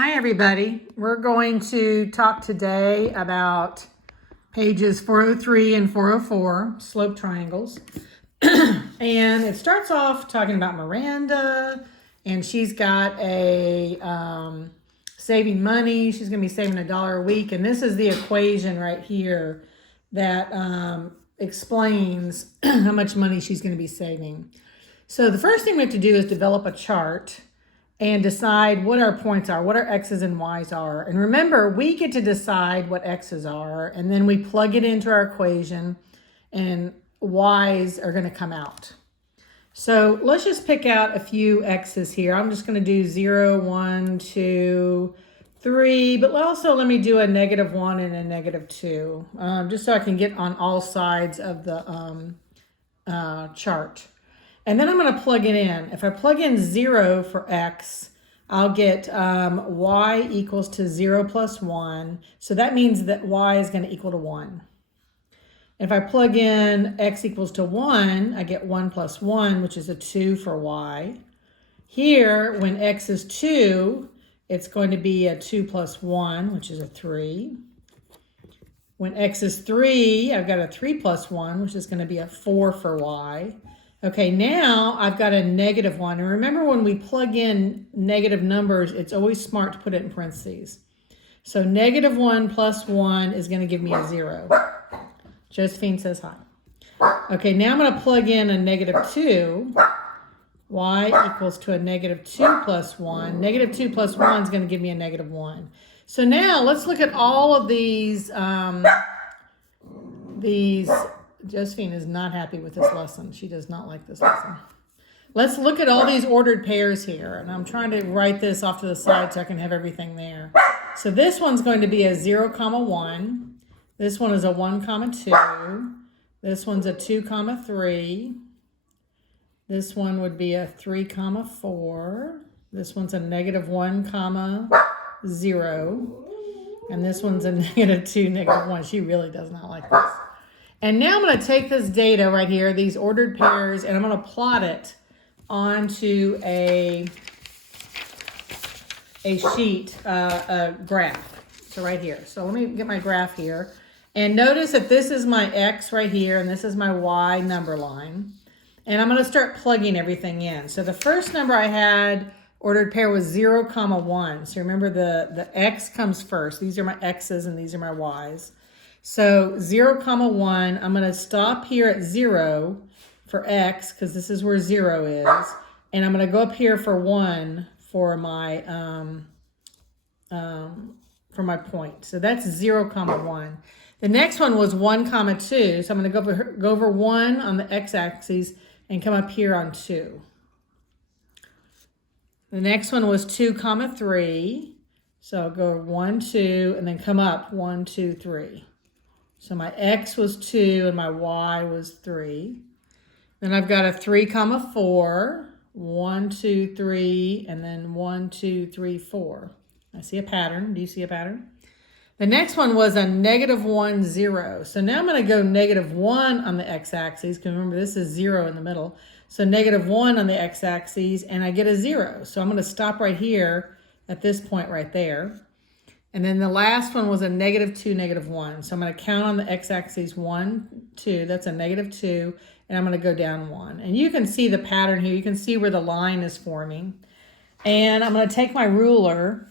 Hi everybody. We're going to talk today about pages 403 and 404, slope triangles. And it starts off talking about Miranda, and she's got a saving money. She's going to be saving $1 a week. And this is the equation right here that explains how much money she's going to be saving. So the first thing we have to do is develop a chart and decide what our points are, what our X's and Y's are. And remember, we get to decide what X's are, and then we plug it into our equation, and Y's are gonna come out. So let's just pick out a few X's here. I'm just gonna do 0, 1, 2, 3, but also let me do a -1 and a -2, just so I can get on all sides of the chart. And then I'm going to plug it in. If I plug in 0 for X, I'll get Y equals to 0 plus 1. So that means that Y is going to equal to 1. If I plug in X equals to 1, I get 1 plus 1, which is a 2 for Y. Here, when X is 2, it's going to be a 2 plus 1, which is a 3. When X is 3, I've got a 3 plus 1, which is going to be a 4 for Y. Okay, now I've got a -1. And remember, when we plug in negative numbers, it's always smart to put it in parentheses. So -1 plus 1 is going to give me a 0. Josephine says hi. Okay, now I'm going to plug in a -2. Y equals to a -2 plus 1. -2 plus 1 is going to give me a -1. So now let's look at all of these Josephine is not happy with this lesson. She does not like this lesson. Let's look at all these ordered pairs here. And I'm trying to write this off to the side so I can have everything there. So this one's going to be a 0, 1. This one is a 1, 2. This one's a 2, 3. This one would be a 3, 4. This one's a -1, 0. And this one's a -2, -1. She really does not like this. And now I'm going to take this data right here, these ordered pairs, and I'm going to plot it onto a sheet, a graph. So right here. So let me get my graph here. And notice that this is my X right here, and this is my Y number line. And I'm going to start plugging everything in. So the first number I had ordered pair was 0, 1. So remember the X comes first. These are my X's and these are my Y's. So 0, 1, I'm going to stop here at 0 for X because this is where 0 is. And I'm going to go up here for 1 for my point. So that's 0, 1. The next one was 1, 2. So I'm going to go over 1 on the X-axis and come up here on 2. The next one was 2, 3. So I'll go 1, 2, and then come up 1, 2, 3. So my X was 2 and my Y was 3. Then I've got a 3, 4, 1, 2, 3, and then 1, 2, 3, 4. I see a pattern. Do you see a pattern? The next one was a -1, 0. So now I'm going to go -1 on the X-axis, because remember this is 0 in the middle. So -1 on the X-axis, and I get a 0. So I'm going to stop right here at this point right there. And then the last one was a -2, -1. So I'm going to count on the X-axis 1, 2. That's a -2. And I'm going to go down 1. And you can see the pattern here. You can see where the line is forming. And I'm going to take my ruler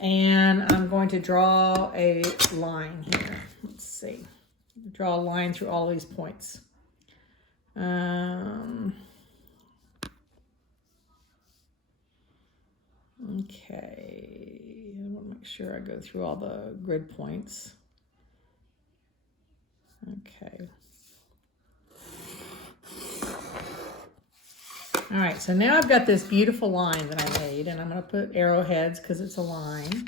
and I'm going to draw a line here. Let's see. Draw a line through all these points. Okay, I want to make sure I go through all the grid points. Okay. All right, so now I've got this beautiful line that I made, and I'm going to put arrowheads because it's a line.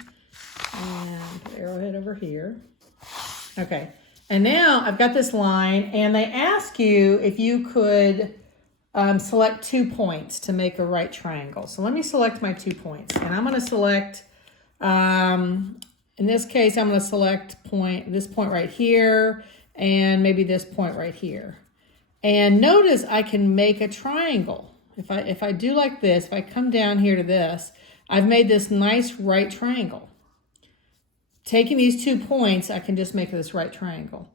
And put arrowhead over here. Okay, and now I've got this line, and they ask you if you could select 2 points to make a right triangle. So let me select my 2 points. And I'm going to select, in this case, I'm going to select this point right here, and maybe this point right here. And notice I can make a triangle. If I do like this, if I come down here to this, I've made this nice right triangle. Taking these 2 points, I can just make this right triangle.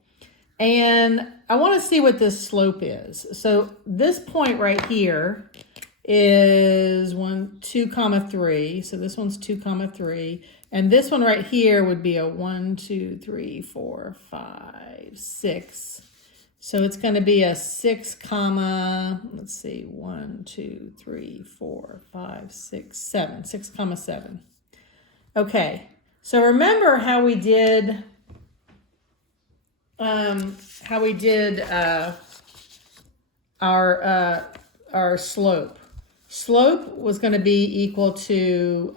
And I want to see what this slope is. So this point right here is 2, 3. So this one's 2, 3. And this one right here would be a 1, 2, 3, 4, 5, 6. So it's going to be a 6, let's see, 1, 2, 3, 4, 5, 6, 7, 6, 7. Okay, so remember how we did our slope. Slope was going to be equal to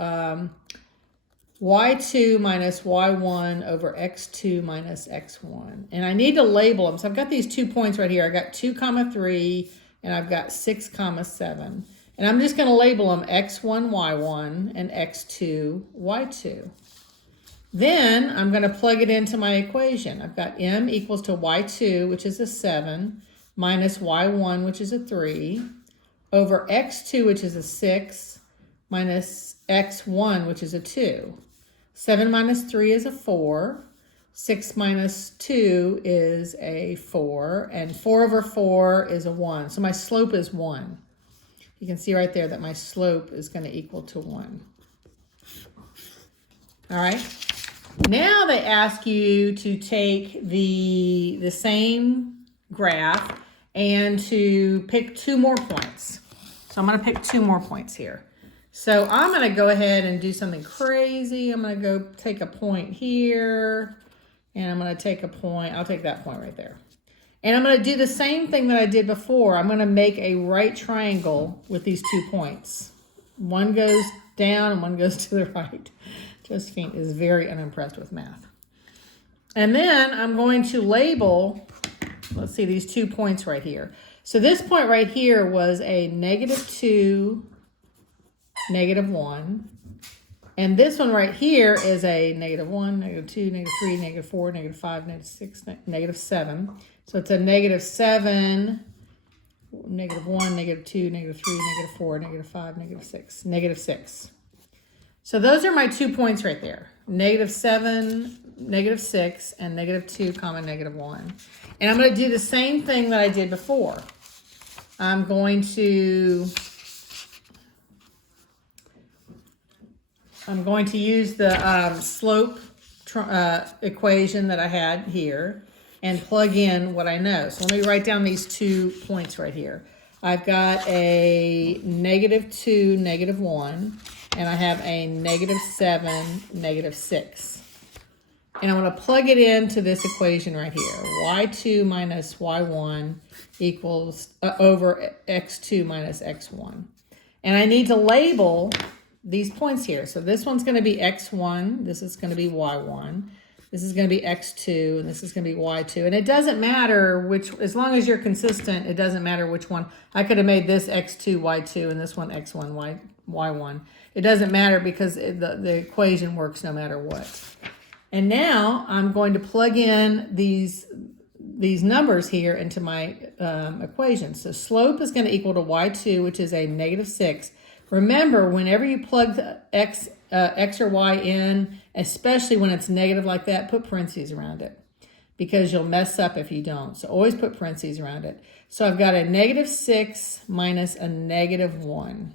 y2 minus y1 over x2 minus x1. And I need to label them. So I've got these 2 points right here. I got 2, 3, and I've got 6, 7. And I'm just going to label them x1, y1, and x2, y2. Then I'm going to plug it into my equation. I've got m equals to y2, which is a 7, minus y1, which is a 3, over x2, which is a 6, minus x1, which is a 2. 7 minus 3 is a 4. 6 minus 2 is a 4. And 4 over 4 is a 1. So my slope is 1. You can see right there that my slope is going to equal to 1. All right. Now they ask you to take the same graph and to pick 2 more points. So I'm going to pick 2 more points here. So I'm going to go ahead and do something crazy. I'm going to go take a point here, and I'm going to take a point. I'll take that point right there. And I'm going to do the same thing that I did before. I'm going to make a right triangle with these 2 points. One goes down and one goes to the right. Josephine is very unimpressed with math. And then I'm going to label, let's see, these 2 points right here. So this point right here was a -2, -1. And this one right here is a -1, -2, -3, -4, -5, -6, -7. So it's a -7, -1, -2, -3, -4, -5, -6, -6. So those are my 2 points right there. -7, -6, and -2, -1. And I'm going to do the same thing that I did before. I'm going to use the slope equation that I had here and plug in what I know. So let me write down these 2 points right here. I've got a -2, -1, and I have a -7, -6. And I'm going to plug it into this equation right here. y2 minus y1 equals over x2 minus x1. And I need to label these points here. So this one's going to be x1, this is going to be y1, this is going to be x2, and this is going to be y2. And it doesn't matter which, as long as you're consistent, it doesn't matter which one. I could have made this x2, y2, and this one x1, y1. It doesn't matter because the equation works no matter what. And now I'm going to plug in these numbers here into my equation. So slope is going to equal to y2, which is a -6. Remember, whenever you plug the x or y in, especially when it's negative like that, put parentheses around it because you'll mess up if you don't. So always put parentheses around it. So I've got a -6 minus a -1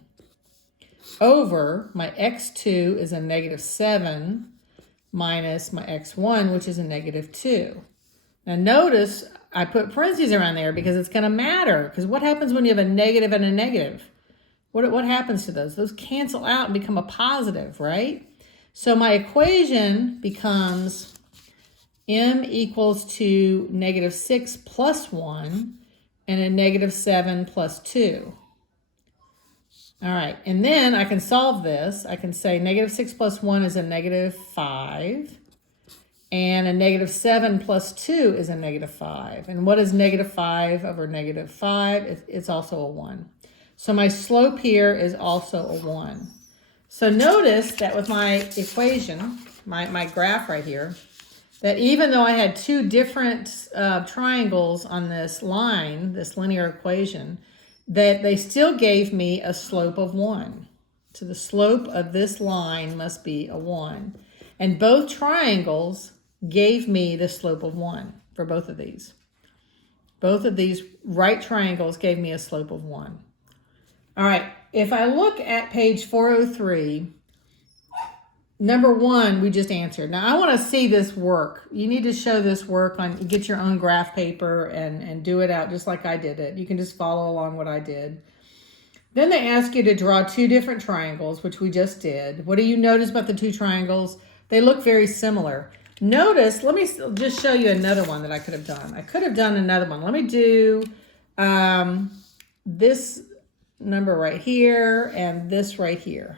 over my x2 is a -7 minus my x1, which is a -2. Now notice I put parentheses around there because it's going to matter. Because what happens when you have a negative and a negative? What happens to those? Those cancel out and become a positive, right? So my equation becomes m equals to -6 plus 1 and a -7 plus 2. All right, and then I can solve this. I can say -6 plus 1 is a -5. And a -7 plus 2 is a -5. And what is -5 over -5? It's also a 1. So my slope here is also a 1. So notice that with my equation, my graph right here, that even though I had 2 different triangles on this line, this linear equation, that they still gave me a slope of 1. So the slope of this line must be a 1. And both triangles gave me the slope of 1 for both of these. Both of these right triangles gave me a slope of 1. All right, if I look at page 403, number 1, we just answered. Now, I want to see this work. You need to show this work on, get your own graph paper and do it out just like I did it. You can just follow along what I did. Then they ask you to draw 2 different triangles, which we just did. What do you notice about the 2 triangles? They look very similar. Notice, let me just show you another one that I could have done. I could have done another one. Let me do this number right here and this right here.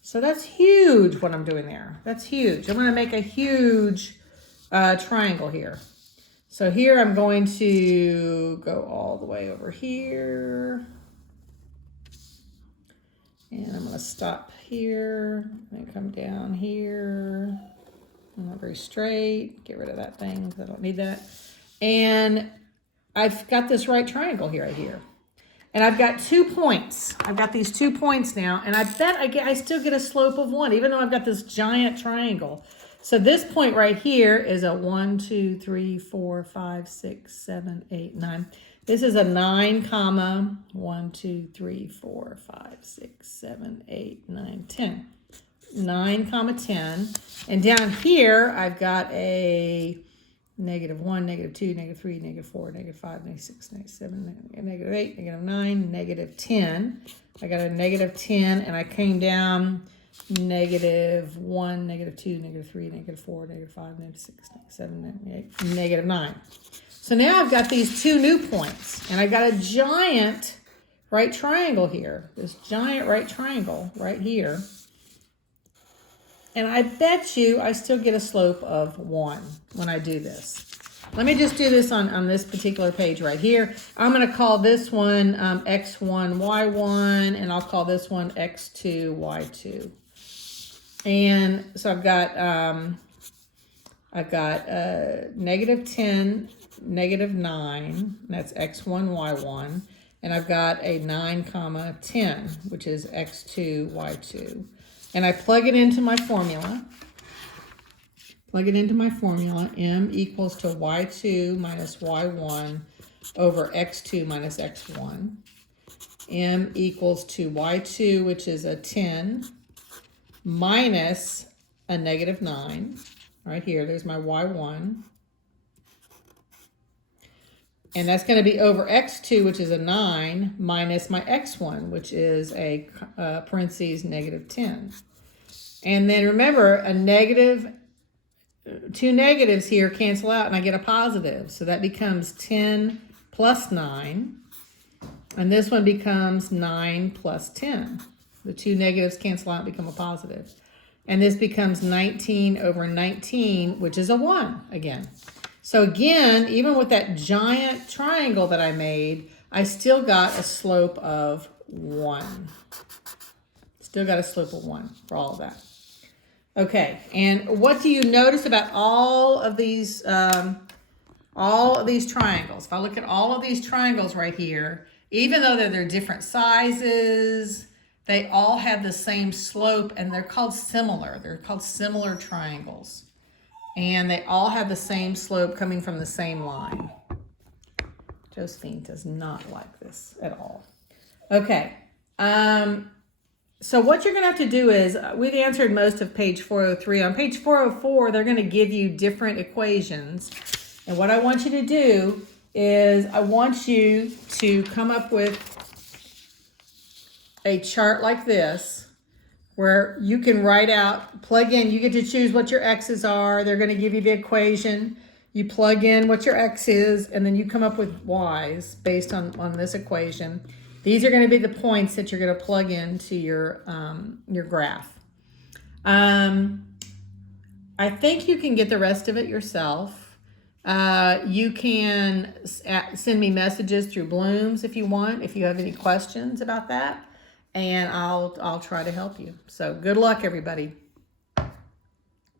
So that's huge what I'm doing there. That's huge. I'm going to make a huge triangle here. So here I'm going to go all the way over here. And I'm going to stop here and come down here. I'm not very straight. Get rid of that thing because I don't need that. And I've got this right triangle here, right here. And I've got 2 points. I've got these 2 points now. And I bet I still get a slope of 1, even though I've got this giant triangle. So this point right here is a 1, 2, 3, 4, 5, 6, 7, 8, 9. This is a 9, comma, 1, 2, 3, 4, 5, 6, 7, 8, 9, 10. 9, comma, 10. And down here, I've got a -1, -2, -3, -4, -5, -6, -7, -8, -9, -10. I got a -10, and I came down -1, -2, -3, -4, -5, -6, -7, -8, -9. So now I've got these 2 new points, and I got a giant right triangle here. This giant right triangle right here. And I bet you I still get a slope of 1 when I do this. Let me just do this on this particular page right here. I'm going to call this one x1, y1, and I'll call this one x2, y2. And so I've got -10, -9, that's x1, y1. And I've got a 9, comma, 10, which is x2, y2. And I plug it into my formula. M equals to y2 minus y1 over x2 minus x1. M equals to y2, which is a 10, minus a -9. Right here, there's my y1. And that's going to be over x2, which is a 9, minus my x1, which is a parentheses -10. And then remember, 2 negatives here cancel out, and I get a positive. So that becomes 10 plus 9. And this one becomes 9 plus 10. The 2 negatives cancel out and become a positive. And this becomes 19 over 19, which is a 1 again. So again, even with that giant triangle that I made, I still got a slope of 1. Still got a slope of 1 for all of that. Okay, and what do you notice about all of these triangles? If I look at all of these triangles right here, even though they're different sizes, they all have the same slope, and they're called similar. They're called similar triangles. And they all have the same slope coming from the same line. Josephine does not like this at all. Okay. So what you're going to have to do is, we've answered most of page 403. On page 404, they're going to give you different equations. And what I want you to do is I want you to come up with a chart like this, where you can write out, plug in, you get to choose what your x's are. They're going to give you the equation. You plug in what your x is, and then you come up with y's based on this equation. These are going to be the points that you're going to plug into your graph. I think you can get the rest of it yourself. You can send me messages through Bloom's if you want, if you have any questions about that. And I'll try to help you. So good luck, everybody.